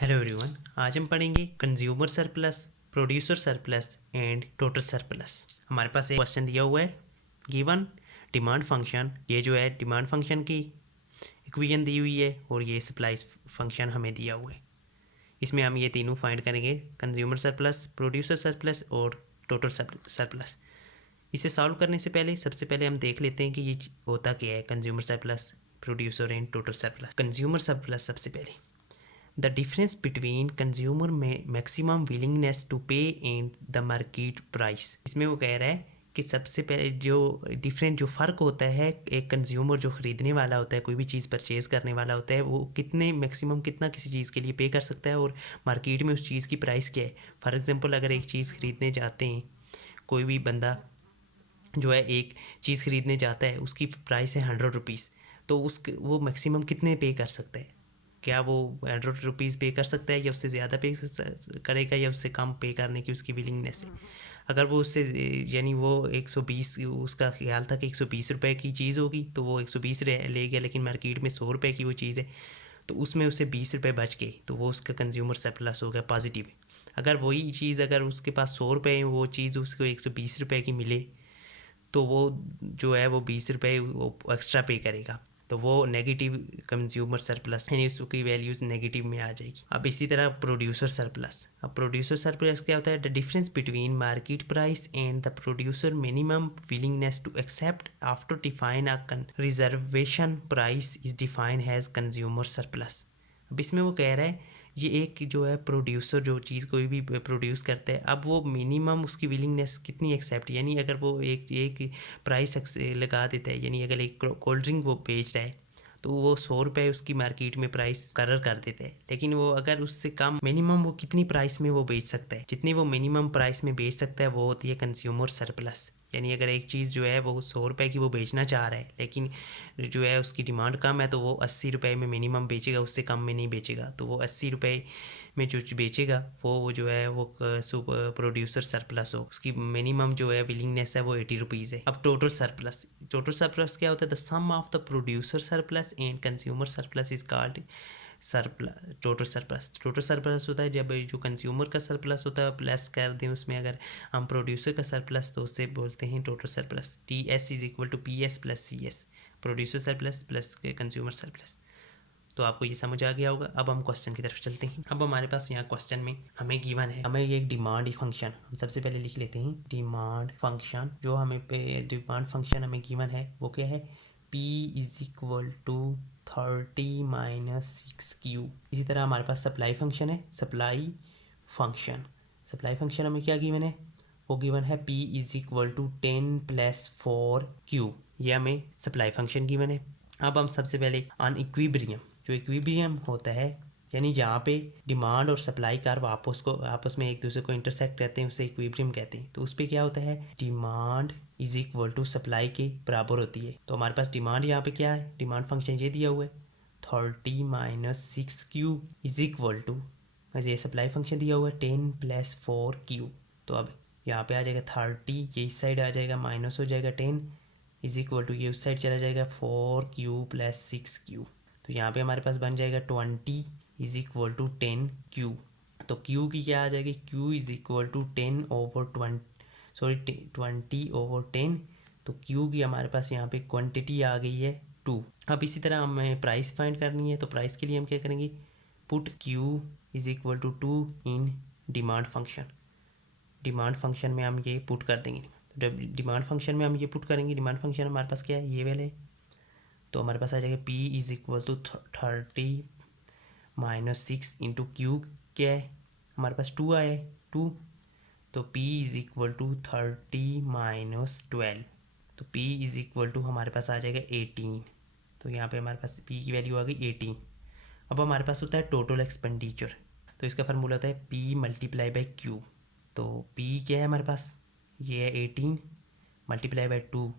Hello everyone, आज हम पढ़ेंगे consumer surplus, producer surplus and total surplus. हमारे पास एक क्वेश्चन दिया हुआ है, गिवन डिमांड फंक्शन। ये जो है डिमांड फंक्शन की इक्वेशन दी हुई है और ये सप्लाई फंक्शन हमें दिया हुआ है। इसमें हम ये तीनों फाइंड करेंगे, कंज्यूमर सरप्लस, प्रोड्यूसर सरप्लस और टोटल सरप्लस। इसे सॉल्व करने से पहले सबसे पहले हम देख लेते हैं कि ये होता क्या है, consumer surplus, producer and total surplus. Consumer surplus सबसे पहले द डिफरेंस बिटवीन कंज्यूमर में मैक्सिमम विलिंगनेस टू पे एंड द मार्केट प्राइस। इसमें वो कह रहा है कि सबसे पहले जो फ़र्क होता है, एक कंज्यूमर जो ख़रीदने वाला होता है, कोई भी चीज़ परचेज़ करने वाला होता है, वो कितने मैक्सिमम कितना किसी चीज़ के लिए पे कर सकता है और मार्केट में उस चीज़ की प्राइस क्या है। फॉर एग्ज़ाम्पल, अगर एक चीज़ ख़रीदने जाते हैं, कोई भी बंदा जो है एक चीज़ ख़रीदने जाता है, उसकी प्राइस है 100 रुपीज़, तो वो मैक्सिमम कितने पे कर सकता है? क्या वो 100 रुपीज़ पे कर सकता है या उससे ज़्यादा पे करेगा या उससे कम पे करने की उसकी विलिंगनेस है? अगर वो उससे यानी वो 120, उसका ख्याल था कि 120 रुपये की चीज़ होगी तो वो 120 ले गया, लेकिन मार्केट में 100 रुपये की वो चीज़ है, तो उसमें उससे 20 रुपये बच गए, तो वो उसका कंज्यूमर सरप्लस हो गया, पॉजिटिव है। अगर वही चीज़, अगर उसके पास 100 रुपये है, वो चीज़ उसको 120 रुपये की मिले, तो वो जो है वो 20 रुपये वो एक्स्ट्रा पे करेगा, तो वो नेगेटिव कंज्यूमर सरप्लस, यानी उसकी वैल्यूज़ नेगेटिव में आ जाएगी। अब इसी तरह प्रोड्यूसर सरप्लस। अब प्रोड्यूसर सरप्लस क्या होता है? The difference between market price and the producer minimum willingness to accept after define a reservation price is define has consumer surplus. अब इसमें वो कह रहा है, ये एक जो है प्रोड्यूसर जो चीज़ कोई भी प्रोड्यूस करता है, अब वो मिनिमम उसकी विलिंगनेस कितनी एक्सेप्ट, यानी अगर वो एक प्राइस लगा देता है, यानी अगर एक कोल्ड ड्रिंक वो बेच रहा है तो वो 100 रुपये उसकी मार्केट में प्राइस करर कर देता है, लेकिन वो अगर उससे कम मिनिमम वो कितनी प्राइस में वो बेच सकता है, जितनी वो मिनिमम प्राइस में बेच सकता है वो होती है कंज्यूमर सरप्लस। यानी अगर एक चीज़ जो है वो 100 रुपये की वो बेचना चाह रहा है, लेकिन जो है उसकी डिमांड कम है, तो वो 80 रुपये में मिनिमम बेचेगा, उससे कम में नहीं बेचेगा, तो वो 80 रुपये में जो बेचेगा वो जो है वो प्रोड्यूसर सरप्लस हो, उसकी मिनिमम जो है विलिंगनेस है वो 80 रुपीज़ है। अब टोटल सरप्लस क्या होता है? The sum of the producer surplus and consumer surplus is called surplus. Total surplus होता है जब जो कंज्यूमर का सरप्लस होता है प्लस कर दें उसमें अगर हम प्रोड्यूसर का सरप्लस, तो उससे बोलते हैं total surplus. TS is equal to PS plus CS, producer surplus plus consumer surplus. तो आपको ये समझ आ गया होगा। अब हम क्वेश्चन की तरफ चलते हैं। अब हमारे पास यहाँ क्वेश्चन में हमें गिवन है, हमें ये एक डिमांड फंक्शन, हम सबसे पहले लिख लेते हैं डिमांड फंक्शन। जो हमें पे डिमांड फंक्शन हमें गिवन है वो क्या है? P is equal to 30 minus 6Q। इसी तरह हमारे पास सप्लाई फंक्शन है, सप्लाई फंक्शन हमें क्या गिवन है? वो गिवन है P is equal to 10 plus 4Q। ये हमें सप्लाई फंक्शन गिवन है। अब हम सबसे पहले ऑन इक्विब्रियम, जो इक्विब्रियम होता है यानी जहाँ पे डिमांड और सप्लाई कर्व आपस में एक दूसरे को इंटरसेक्ट करते हैं, उसे इक्विब्रियम कहते हैं। तो उस पर क्या होता है? Demand is equal to supply के बराबर होती है। तो हमारे पास डिमांड यहाँ पे क्या है? डिमांड फंक्शन ये दिया हुआ है 30 minus 6Q is equal to, ये सप्लाई फंक्शन दिया हुआ है 10 प्लस 4Q। तो अब यहाँ पे आ जाएगा 30, ये इस साइड आ जाएगा, माइनस हो जाएगा 10 इज इक्वल टू, ये उस साइड चला जाएगा 4Q प्लस 6Q। तो यहाँ पे हमारे पास बन जाएगा 20 इज इक्वल टू 10Q। तो Q की क्या आ जाएगी? Q is equal to 10 over 20 over 10। तो Q की हमारे पास यहाँ पे क्वांटिटी आ गई है 2। अब इसी तरह हमें प्राइस फाइंड करनी है, तो प्राइस के लिए हम क्या करेंगे? Put Q is equal to 2 in demand function में हम ये पुट कर देंगे। तो डिमांड फंक्शन में हम ये पुट करेंगे, डिमांड फंक्शन हमारे पास क्या है? ये वाले। तो हमारे पास आ जाएगा P is equal to 30 minus 6 into Q क्या है? हमारे पास 2 आया है, 2। तो P is equal to 30 minus 12, तो P इज इक्वल टू हमारे पास आ जाएगा 18। तो यहाँ पे हमारे पास P की वैल्यू आ गई 18। अब हमारे पास होता है टोटल एक्सपेंडिचर, तो इसका फार्मूला होता है P मल्टीप्लाई बाई Q। तो P क्या है हमारे पास? ये है 18 मल्टीप्लाई बाई 2,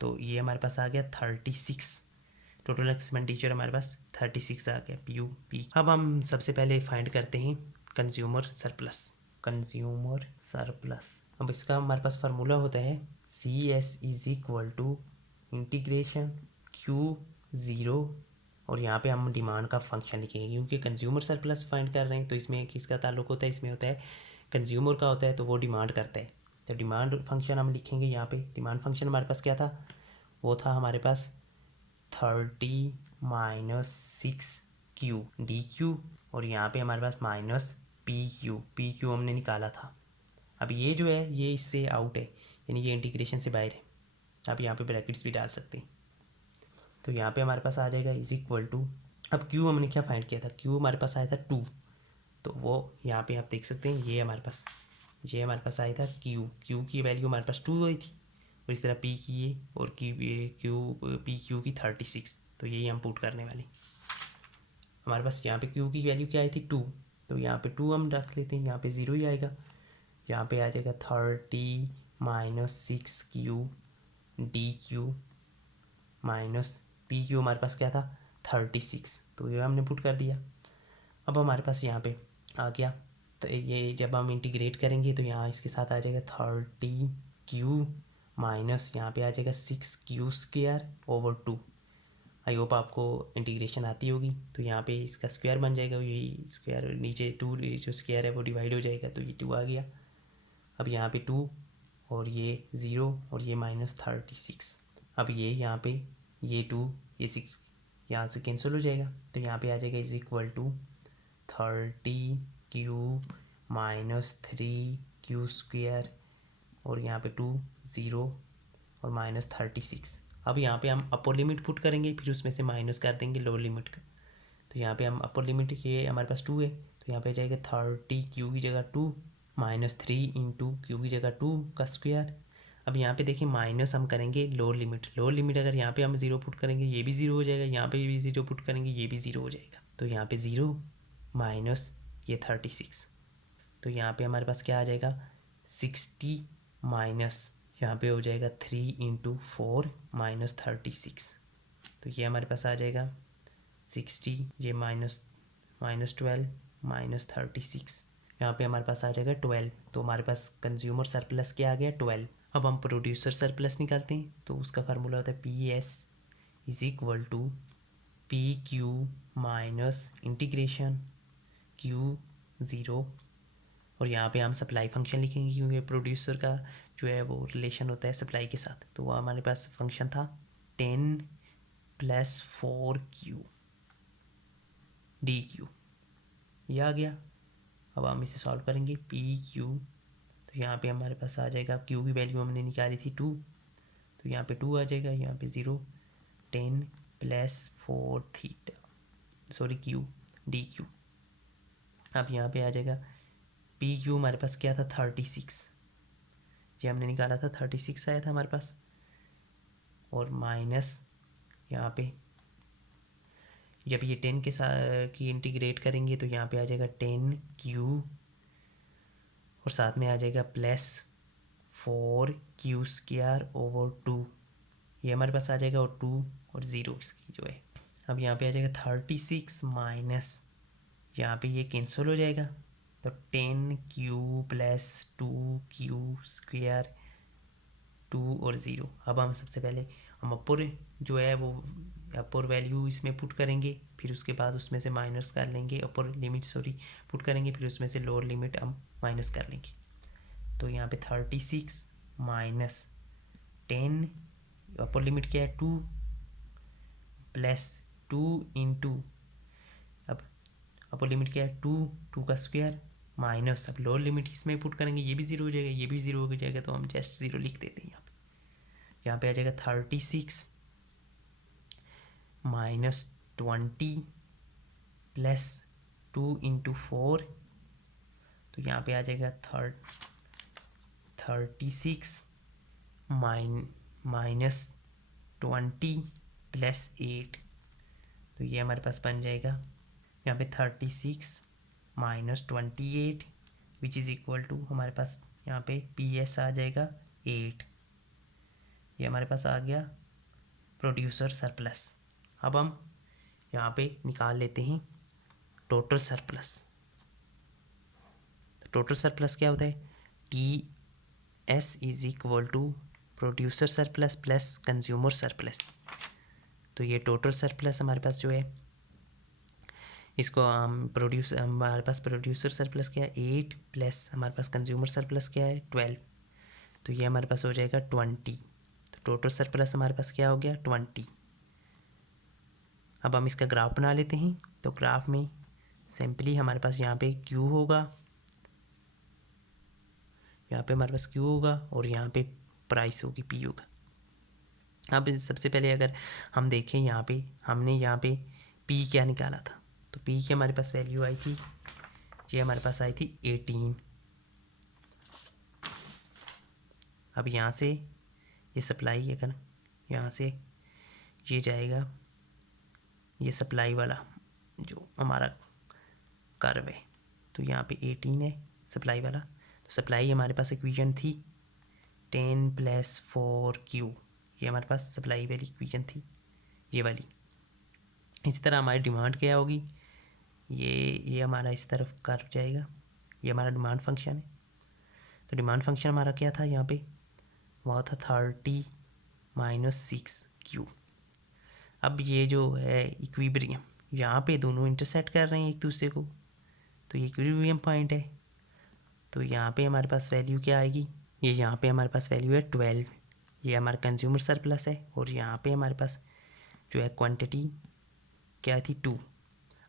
तो ये हमारे पास आ गया 36। टोटल एक्सपेंडिचर हमारे पास 36 आ गया, PUP। अब हम सबसे पहले फाइंड करते हैं कंज्यूमर सरप्लस। अब इसका हमारे पास फार्मूला होता है CS is equal to integration Q0 और यहाँ पे हम डिमांड का फंक्शन लिखेंगे, क्योंकि कंज्यूमर सरप्लस फाइंड कर रहे हैं तो इसमें किसका ताल्लुक होता है, इसमें होता है कंज्यूमर का होता है, तो वो डिमांड करता है। तो डिमांड फंक्शन हम लिखेंगे यहाँ पे। डिमांड फंक्शन हमारे पास क्या था, वो था हमारे पास 30 माइनस 6Q DQ, और यहाँ पे हमारे पास माइनस PQ हमने निकाला था। अब ये जो है ये इससे आउट है, यानी ये इंटीग्रेशन से बाहर है। आप यहाँ पे ब्रैकेट्स भी डाल सकते हैं। तो यहाँ पे हमारे पास आ जाएगा इज इक्वल टू, अब Q हमने क्या फाइंड किया था, Q हमारे पास आया था 2, तो वो यहाँ पे आप देख सकते हैं ये हमारे पास आया था Q की वैल्यू हमारे पास 2 आई थी, और इस तरह P की ये और PQ की 36, तो यही हम पुट करने वाले। हमारे पास यहाँ पे Q की वैल्यू क्या आई थी 2, तो यहाँ पे 2 हम रख लेते हैं, यहाँ पे 0 ही आएगा। यहाँ पे आ जाएगा 30 minus 6Q DQ minus PQ, हमारे पास क्या था 36, तो ये हमने पुट कर दिया। अब हमारे पास यहाँ पे आ गया, तो ये जब हम इंटीग्रेट करेंगे तो यहाँ इसके साथ आ जाएगा 30Q माइनस यहाँ पे आ जाएगा 6Q square over 2। I hope आपको इंटीग्रेशन आती होगी। तो यहाँ पे इसका स्क्वायर बन जाएगा, यही स्क्वायर नीचे 2 जो स्क्वायर है वो डिवाइड हो जाएगा, तो ये 2 आ गया। अब यहाँ पे 2 और ये 0 और ये माइनस 36। अब ये यहाँ पे ये 2 ये 6 यहाँ से कैंसिल हो जाएगा, तो यहाँ पे आ जाएगा is equal to 30Q minus 3Q square, और यहाँ पे 2 0 और माइनस 36। अब यहाँ पे हम अपर लिमिट पुट करेंगे, फिर उसमें से माइनस कर देंगे लोअर लिमिट का। तो यहाँ पे हम अपर लिमिट ये हमारे पास 2 है, तो यहाँ पे आ जाएगा 30Q की जगह 2 माइनस 3 इंटू Q की जगह 2 का स्क्वायर। अब यहाँ पे देखिए माइनस हम करेंगे लोअर लिमिट अगर यहाँ पे हम 0 पुट करेंगे ये भी 0 हो जाएगा, यहाँ पे भी 0 पुट करेंगे ये भी 0 हो जाएगा। तो यहाँ पे 0 माइनस ये 36, तो यहाँ पे हमारे पास क्या आ जाएगा 60 माइनस यहाँ पे हो जाएगा 3 इंटू 4 माइनस 36, तो ये हमारे पास आ जाएगा 60, ये माइनस 12 माइनस 36, यहाँ पे हमारे पास आ जाएगा 12। तो हमारे पास कंज्यूमर सरप्लस क्या आ गया 12। अब हम प्रोड्यूसर सरप्लस निकालते हैं, तो उसका फार्मूला होता है PS is equal to PQ minus integration Q0, और यहाँ पे हम सप्लाई फंक्शन लिखेंगे क्योंकि प्रोड्यूसर का जो है वो रिलेशन होता है सप्लाई के साथ। तो वो हमारे पास फंक्शन था 10 प्लस 4Q DQ, ये आ गया। अब हम इसे सॉल्व करेंगे PQ, तो यहाँ पे हमारे पास आ जाएगा Q की वैल्यू हमने निकाली थी 2, तो यहाँ पे 2 आ जाएगा, यहाँ पे 0 10 प्लस 4 थीटा Q DQ। अब यहाँ पे आ जाएगा PQ हमारे पास क्या था 36, ये हमने निकाला था 36 आया था हमारे पास, और माइनस यहाँ पे जब ये 10 के साथ की इंटीग्रेट करेंगे तो यहाँ पे आ जाएगा 10Q, और साथ में आ जाएगा प्लस 4Q स्क्वायर ओवर 2, ये हमारे पास आ जाएगा, और 2 और 0 इसकी जो है। अब यहाँ पे आ जाएगा 36 माइनस यहाँ पे ये कैंसिल हो जाएगा, तो 10Q प्लस 2Q स्क्वायर 2 और 0। अब हम सबसे पहले हम अपर जो है वो अपर वैल्यू इसमें पुट करेंगे, फिर उसके बाद उसमें से माइनस कर लेंगे, अपर लिमिट पुट करेंगे, फिर उसमें से लोअर लिमिट हम माइनस कर लेंगे। तो यहाँ पे 36 माइनस 10, अपर लिमिट क्या है 2 प्लस 2 इंटू, अब अपर लिमिट क्या है 2 का स्क्वायर माइनस, अब लोअर लिमिट इसमें पुट करेंगे ये भी 0 हो जाएगा, ये भी 0 हो जाएगा, तो हम जस्ट 0 लिख देते हैं यहाँ पे आ जाएगा 36 माइनस 20 प्लस 2 इंटू 4, तो यहाँ पे आ जाएगा 36 माइनस 20 प्लस 8, तो ये हमारे पास बन जाएगा यहाँ पे 36 minus 28 which is equal to हमारे पास यहाँ पे PS आ जाएगा 8, ये हमारे पास आ गया प्रोड्यूसर सरप्लस। अब हम यहाँ पे निकाल लेते हैं टोटल सरप्लस। तो टोटल सरप्लस क्या होता है TS is equal to producer surplus plus consumer surplus. तो ये टोटल सरप्लस हमारे पास जो है, इसको हमारे पास प्रोड्यूसर सरप्लस क्या है 8 प्लस हमारे पास कंज्यूमर सरप्लस क्या है 12, तो ये हमारे पास हो जाएगा 20। तो टोटल सरप्लस हमारे पास क्या हो गया 20। अब हम इसका ग्राफ बना लेते हैं। तो ग्राफ में सिंपली हमारे पास यहाँ पे क्यू होगा, यहाँ पे हमारे पास क्यू होगा और यहाँ पे प्राइस होगी पी होगा। अब सबसे पहले अगर हम देखें यहाँ पे, हमने यहाँ पे पी क्या निकाला था, तो पी की हमारे पास वैल्यू आई थी, ये हमारे पास आई थी 18। अब यहाँ से ये सप्लाई, अगर यहाँ से ये जाएगा, ये सप्लाई वाला जो हमारा कर्व है, तो यहाँ पे 18 है सप्लाई वाला। तो सप्लाई हमारे पास इक्वेशन थी 10 + 4Q, ये हमारे पास सप्लाई वाली इक्वेशन थी, ये वाली। इसी तरह हमारी डिमांड क्या होगी, ये हमारा इस तरफ कर्व जाएगा, ये हमारा डिमांड फंक्शन है। तो डिमांड फंक्शन हमारा क्या था यहाँ पे, वह था 30 - 6Q। अब ये जो है इक्विलिब्रियम, यहाँ पे दोनों इंटरसेक्ट कर रहे हैं एक दूसरे को, तो ये इक्विलिब्रियम पॉइंट है। तो यहाँ पे हमारे पास वैल्यू क्या आएगी, ये यहाँ पे हमारे पास वैल्यू है 12, ये हमारा कंज्यूमर सरप्लस है, और यहाँ पे हमारे पास जो है क्वांटिटी क्या थी 2।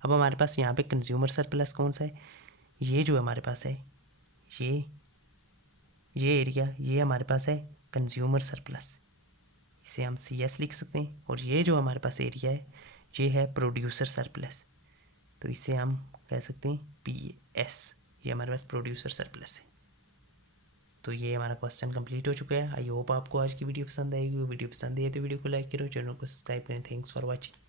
अब हमारे पास यहाँ पे कंज्यूमर सरप्लस कौन सा है, ये जो हमारे पास है, ये एरिया, ये हमारे पास है कंज्यूमर सरप्लस, इसे हम CS लिख सकते हैं। और ये जो हमारे पास एरिया है, ये है प्रोड्यूसर सरप्लस, तो इसे हम कह सकते हैं PS, ये हमारे पास प्रोड्यूसर सरप्लस है। तो ये हमारा क्वेश्चन कंप्लीट हो चुका है। आई होप आपको आज की वीडियो पसंद आएगी। वीडियो पसंद आई तो वीडियो को लाइक करो, चैनल को सब्सक्राइब करें। Thanks for watching.